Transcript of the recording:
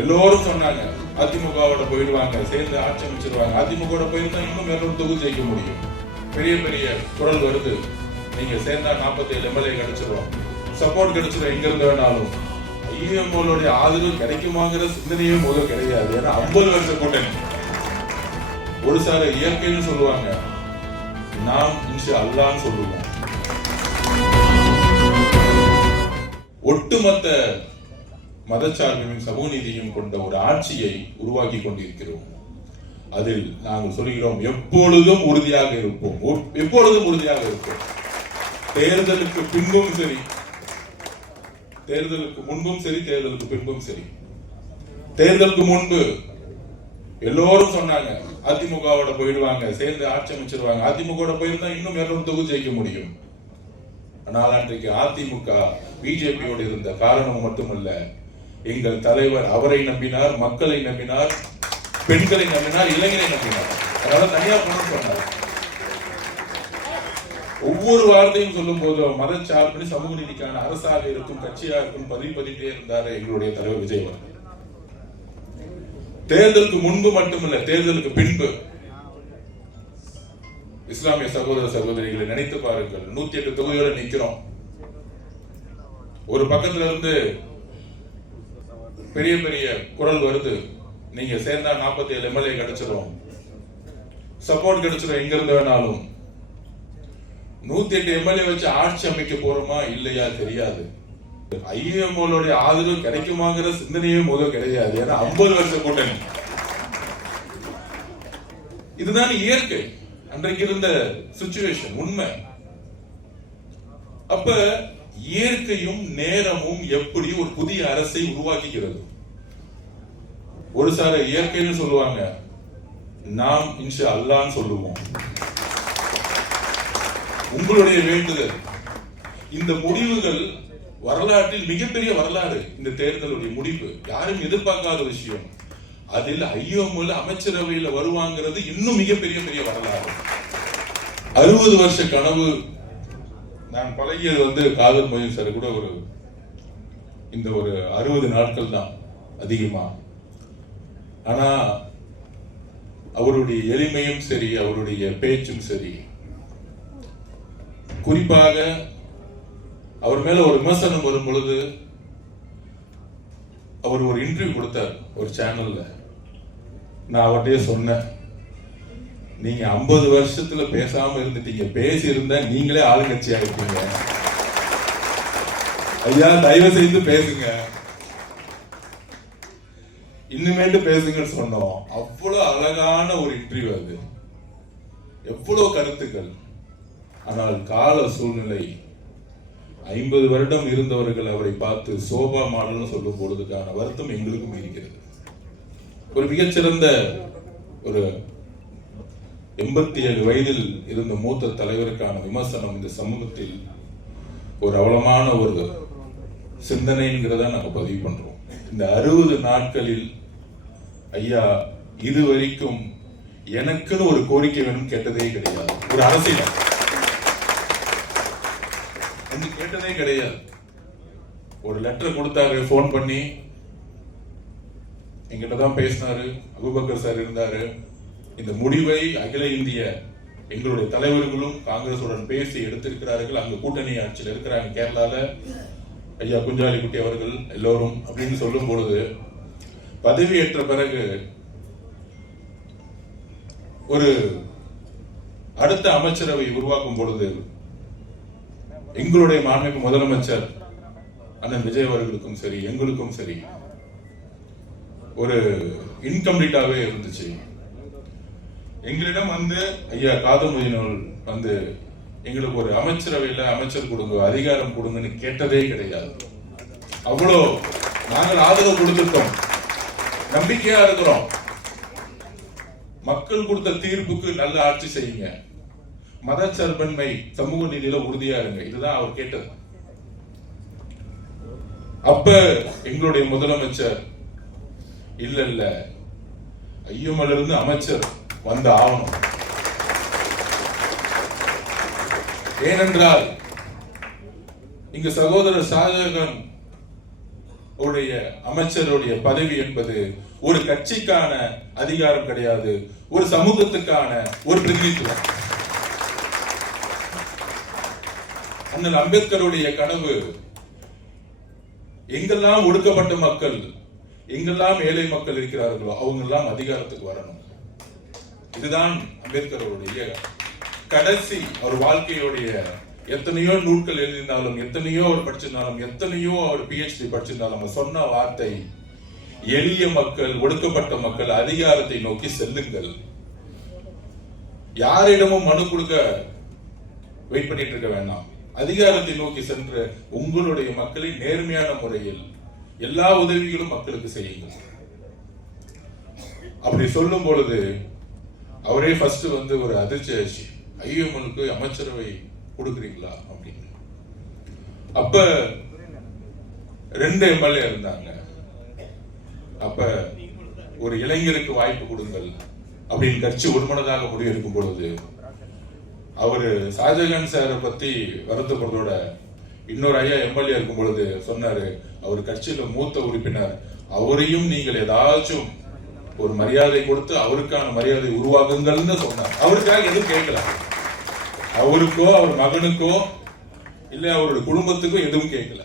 எல்லோரும் சொன்னாங்க அதிமுகவோட போயிடுவாங்க, சேர்ந்து ஆட்சி அமைச்சிருவாங்க. அதிமுக போயிருந்தா இன்னும் 200 தொகுதி ஜெயிக்க முடியும். பெரிய பெரிய குரல் வருது, நீங்க சேர்ந்தா 47 எம்எல்ஏ கிடைச்சிரும், சப்போர்ட் கிடைச்சிடும் எங்க இருந்து வேணாலும். ஐஎம்ஓடைய ஆதரவு கிடைக்குமாங்கிற சிந்தனையே முதல் கிடையாது. ஏன்னா 50 வருஷ கூட்டணி. ஒரு சார இயற்கைன்னு சொல்லுவாங்க, நாம் இன்ஷா அல்லாஹ்னு சொல்லுவோம். ஒட்டுமொத்த மதச்சார்பையும் சமூக நீதியும் கொண்ட ஒரு ஆட்சியை உருவாக்கி கொண்டிருக்கிறோம். அதில் நாங்கள் சொல்கிறோம், எப்பொழுதும் உறுதியாக இருப்போம், எப்பொழுதும் உறுதியாக இருப்போம். தேர்தலுக்கு பின்பும் சரி, தேர்தலுக்கு முன்பும் சரி, தேர்தலுக்கு பின்பும் சரி. தேர்தலுக்கு முன்பு எல்லோரும் சொன்னாங்க அதிமுகவோட போயிடுவாங்க, சேர்ந்து ஆட்சி அமைச்சிருவாங்க. அதிமுக போயிருந்தா இன்னும் 200 தொகுதி ஜெயிக்க முடியும். ஆனால் அன்றைக்கு அதிமுக பிஜேபியோடு இருந்த காரணம் மட்டுமல்ல, எங்கள் தலைவர் அவரை நம்பினார், மக்களை நம்பினார், பெண்களை நம்பினார், இளைஞரை நம்பினார். அதனால தனியா பணம் சொன்னார். ஒவ்வொரு வார்த்தையும் சொல்லும் போதும் மதச்சார்பு சமூக நீதிக்கான அரசாக இருக்கும், கட்சியாக இருக்கும் பதிவிட்டே இருந்தார் எங்களுடைய தலைவர் விஜய் அவர்கள். தேர்தலுக்கு முன்பு மட்டுமல்ல, தேர்தலுக்கு பின்பு இஸ்லாமிய சகோதர சகோதரிகளை நினைத்து பாருங்கள். 108 தொகுதியோட நிக்கிறோம். ஒரு பக்கத்துல இருந்து பெரிய பெரிய குரல் வருது, நீங்க சேர்ந்தா 47 எம்எல்ஏ கிடைச்சிரும், சப்போர்ட் கிடைச்சிரும் எங்க இருந்து வேணாலும். 108 எம்எல்ஏ வச்சு ஆட்சி அமைக்க போறோமா இல்லையா தெரியாது. ஐஎம்ஓடைய ஆதரவு கிடைக்குமாங்கிற சிந்தனையே முதல் கிடையாது. ஏன்னா 50 வருஷ கூட்டணி. இதுதான் இயற்கை, அன்றைக்கு இருந்த சிச்சுவேஷன், உண்மை. அப்ப இயற்கையும் நேரமும் எப்படி ஒரு புதிய அரசை உருவாக்குகிறது. ஒரு சார இயற்கைன்னு சொல்லுவாங்க, நாம் இன்ஷா அல்லாஹ்னு சொல்லுவோம். உங்களுடைய வேண்டுதல், இந்த முடிவுகள் வரலாற்றில் மிகப்பெரிய வரலாறு. இந்த தேர்தலுடைய முடிவு யாரும் எதிர்பார்க்காத விஷயம். அதில் ஐஎம்ஓல அமைச்சரவையில வருவாங்கிறது இன்னும் மிகப்பெரிய பெரிய வரலாறு. 60 வருஷ கனவு. நான் பழகியது காதர் மொய்தீன் சார் கூட இந்த ஒரு 60 நாட்கள் தான் அதிகமா. ஆனா அவருடைய எளிமையும் சரி, அவருடைய பேச்சும் சரி, குறிப்பாக அவர் மேல ஒரு விமர்சனம் வரும் பொழுது அவர் ஒரு இன்டர்வியூ கொடுத்தார் ஒரு சேனல்ல. நான் அவர்கிட்டயே சொன்னேன், நீங்க 50 வருஷத்துல பேசாம இருந்துட்டீங்க, பேசி இருந்தா நீங்களே ஆளுங்கட்சியா இருப்பீங்க. ஐயா தயவு செய்து பேசுங்க, இன்னுமேட்டு பேசுங்கன்னு சொன்னோம். அவ்வளவு அழகான ஒரு இன்டர்வியூ அது, எவ்வளவு கருத்துக்கள். ஆனால் கால சூழ்நிலை, 50 வருடம் இருந்தவர்கள் அவரை பார்த்து சோபா மாடல்னு சொல்லும் பொழுதுக்கான வருத்தம் எங்களுக்கும் இருக்கிறது. ஒரு மிகச்சிறந்த ஒரு 87 வயதில் இருந்த மூத்த தலைவருக்கான விமர்சனம் இந்த சமூகத்தில் ஒரு அவலமான ஒரு சிந்தனைங்கிறத நாங்க பதிவு பண்றோம். இந்த 60 நாட்களில் ஐயா இதுவரைக்கும் எனக்குன்னு ஒரு கோரிக்கை வேணும் கேட்டதே கிடையாது. ஒரு அரசியல் கேட்டதே கிடையாது. ஒரு லெட்டர் கொடுத்தாரு, போன் பண்ணி எங்கிட்ட தான் பேசினாரு. அபூபக்கர் சார் இருந்தாரு. இந்த முடிவை அகில இந்திய எங்களுடைய தலைவர்களும் காங்கிரசுடன் பேசி எடுத்திருக்கிறார்கள். அங்க கூட்டணி ஆட்சியில் இருக்கிறாங்க கேரளால, ஐயா குஞ்சாலிக்குட்டி அவர்கள் எல்லோரும் அப்படின்னு சொல்லும் பொழுது, பதவியேற்ற பிறகு ஒரு அடுத்த அமைச்சரவை உருவாக்கும் பொழுது எங்களுடைய மாண்புமிகு முதலமைச்சர் அண்ணன் விஜய் அவர்களுக்கும் சரி, எங்களுக்கும் சரி, ஒரு இன்கம்ப்ளீட்டாவே இருந்துச்சு. எங்களிடம் ஐயா காதர் மொய்தீன் எங்களுக்கு ஒரு அமைச்சரவையில அமைச்சர் கொடுங்க, அதிகாரம் கொடுங்கன்னு கேட்டதே கிடையாது. அவ்வளோ நாங்கள் ஆதரவு கொடுத்திருக்கோம், நம்பிக்கையா இருக்கிறோம். மக்கள் கொடுத்த தீர்ப்புக்கு நல்ல ஆட்சி செய்யுங்க, மதச்சார்பின்மை சமூக நீதியில உறுதியா இருங்க, இதுதான் அவர் கேட்டது. அப்ப எங்களுடைய முதலமைச்சர் இல்ல ஐயம்ல இருந்து அமைச்சர் வந்து ஆகணும். ஏனென்றால் இங்க சகோதரர் ஷாஜகான் உடைய அமைச்சருடைய பதவி என்பது ஒரு கட்சிக்கான அதிகாரம் கிடையாது, ஒரு சமூகத்துக்கான ஒரு பிரதிநிதித்துவம். அண்ணல் அம்பேத்கருடைய கனவு எங்கெல்லாம் ஒடுக்கப்பட்ட மக்கள், எங்கெல்லாம் ஏழை மக்கள் இருக்கிறார்களோ அவங்க எல்லாம் அதிகாரத்துக்கு வரணும். இதுதான் அம்பேத்கருடைய கடைசி அவர் வாழ்க்கையுடைய எத்தனையோ நூல்கள் எழுதினாலும், எத்தனையோ அவர் படிச்சிருந்தாலும், எத்தனையோ அவர் PhD படிச்சிருந்தாலும் அவர் சொன்ன வார்த்தை, எளிய மக்கள், ஒடுக்கப்பட்ட மக்கள் அதிகாரத்தை நோக்கி செல்லுங்கள். யாரிடமும் மனு கொடுக்க வெயிட் பண்ணிட்டு இருக்க வேண்டாம். அதிகாரத்தை நோக்கி சென்று உங்களுடைய மக்களை நேர்மையான முறையில் எல்லா உதவிகளும் மக்களுக்கு செய்யுங்கள். அப்படி சொல்லும் பொழுது அவரே ஃபர்ஸ்ட் ஒரு அதிர்ச்சி ஆச்சு. ஐயோமலுக்கு அமைச்சரவை கொடுக்குறீங்களா அப்படின்னு. அப்ப 2 MLA இருந்தாங்க. அப்ப ஒரு இளைஞருக்கு வாய்ப்பு கொடுங்கள் அப்படின்னு கட்சி ஒருமனதாக முடிவெடுக்கும் பொழுது அவரு ஷாஜகான் சாரை பத்தி வருத்தப்படுறதோட இன்னொரு ஐயா MLA இருக்கும் பொழுது சொன்னாரு, அவர் கட்சியில மூத்த உறுப்பினர், அவரையும் நீங்கள் ஏதாச்சும் ஒரு மரியாதை கொடுத்து அவருக்கான மரியாதை உருவாக்குங்கள்னு சொன்னார். அவருக்காக எதுவும் கேட்கல, அவருக்கோ அவர் மகனுக்கோ இல்ல அவருடைய குடும்பத்துக்கோ எதுவும் கேட்கல.